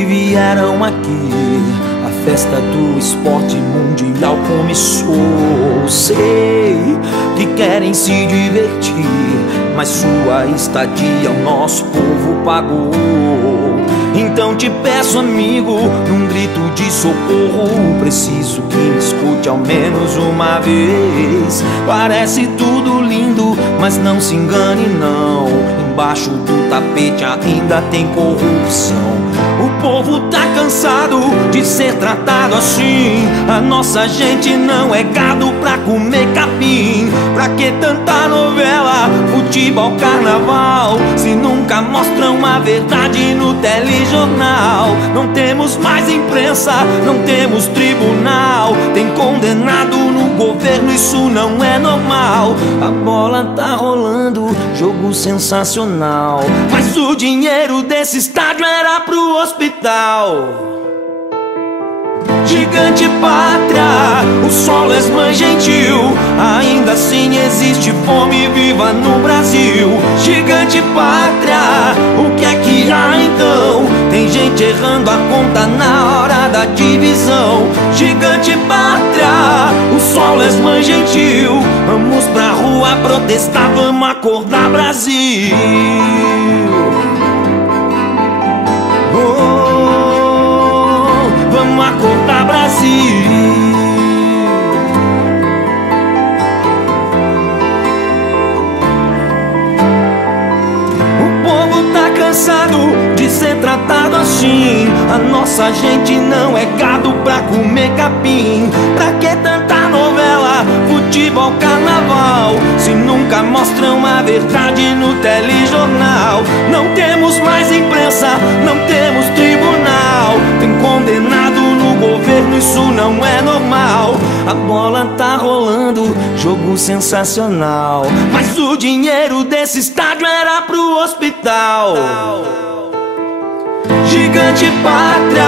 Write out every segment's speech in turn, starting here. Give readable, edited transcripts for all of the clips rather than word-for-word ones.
que vieram aqui. A festa do esporte mundial começou. Sei que querem se divertir, mas sua estadia o nosso povo pagou. Então te peço, amigo, num grito de socorro, preciso que me escute ao menos uma vez. Parece tudo lindo, mas não se engane não, embaixo do tapete ainda tem corrupção. O povo tá cansado de ser tratado assim. A nossa gente não é gado pra comer capim. Pra que tanta novela, futebol, carnaval, se nunca mostram a verdade no telejornal? Não temos mais imprensa, não temos tribunal. Tem condenado no governo, isso não é normal. A bola tá rolando, jogo sensacional, mas o dinheiro desse estádio era pro hospital. Gigante pátria, o solo és mãe gentil, ainda assim existe fome viva no Brasil. Gigante pátria, o que é que há então? Tem gente errando a conta na hora da divisão. Gigante pátria, o solo és mãe gentil, vamos pra rua protestar, vamos acordar Brasil. Vamos acordar Brasil. O povo tá cansado de ser tratado assim. A nossa gente não é gado pra comer capim. Pra que tanta novela, futebol, carnaval, se nunca mostram a verdade no telejornal? Não temos mais imprensa, não temos tribunal. Tem condenado no governo, isso não é normal. A bola tá rolando, jogo sensacional, mas o dinheiro desse estádio era pro hospital. Gigante pátria,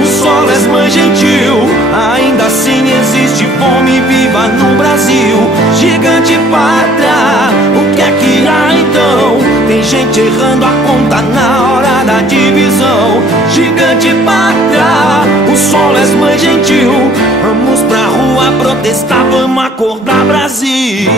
o solo és mãe gentil, ainda assim existe fome viva no Brasil. Gigante pátria, o que é que há então? Tem gente errando a conta na hora da divisão. Gigante pátria, o solo és mãe gentil, vamos pra rua protestar, vamos acordar Brasil.